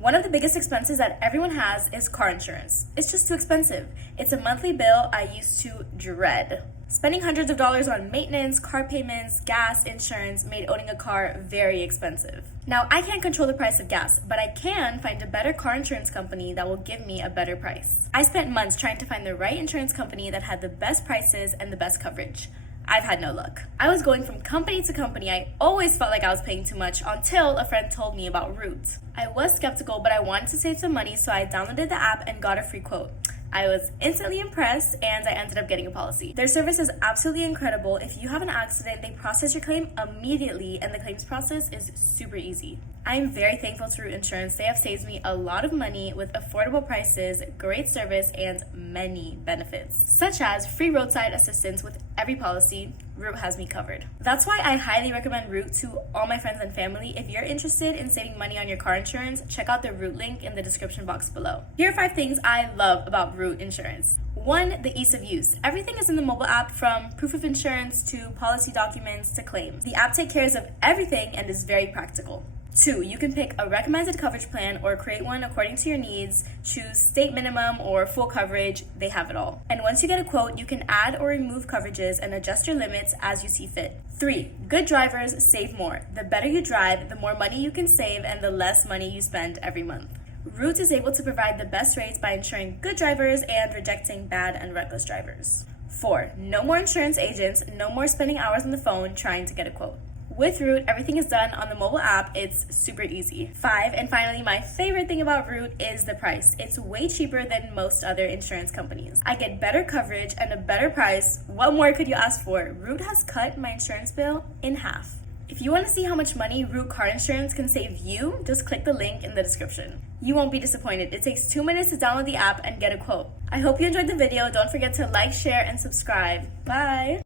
One of the biggest expenses that everyone has is car insurance. It's just too expensive. It's a monthly bill I used to dread. Spending hundreds of dollars on maintenance, car payments, gas, insurance made owning a car very expensive. Now, I can't control the price of gas, but I can find a better car insurance company that will give me a better price. I spent months trying to find the right insurance company that had the best prices and the best coverage. I've had no luck. I was going from company to company. I always felt like I was paying too much until a friend told me about Root. I was skeptical, but I wanted to save some money, so I downloaded the app and got a free quote. I was instantly impressed, and I ended up getting a policy. Their service is absolutely incredible. If you have an accident, they process your claim immediately, and the claims process is super easy. I am very thankful to Root Insurance. They have saved me a lot of money with affordable prices, great service, and many benefits, such as free roadside assistance with every policy. Root has me covered. That's why I highly recommend Root to all my friends and family. If you're interested in saving money on your car insurance, check out the Root link in the description box below. Here are 5 things I love about Root Insurance. 1, the ease of use. Everything is in the mobile app, from proof of insurance to policy documents to claims. The app takes care of everything and is very practical. 2, you can pick a recommended coverage plan or create one according to your needs, choose state minimum or full coverage, they have it all. And once you get a quote, you can add or remove coverages and adjust your limits as you see fit. 3, good drivers save more. The better you drive, the more money you can save and the less money you spend every month. Root is able to provide the best rates by ensuring good drivers and rejecting bad and reckless drivers. 4, no more insurance agents, no more spending hours on the phone trying to get a quote. With Root, everything is done on the mobile app. It's super easy. 5, and finally, my favorite thing about Root is the price. It's way cheaper than most other insurance companies. I get better coverage and a better price. What more could you ask for? Root has cut my insurance bill in half. If you want to see how much money Root car insurance can save you, just click the link in the description. You won't be disappointed. It takes 2 minutes to download the app and get a quote. I hope you enjoyed the video. Don't forget to like, share, and subscribe. Bye!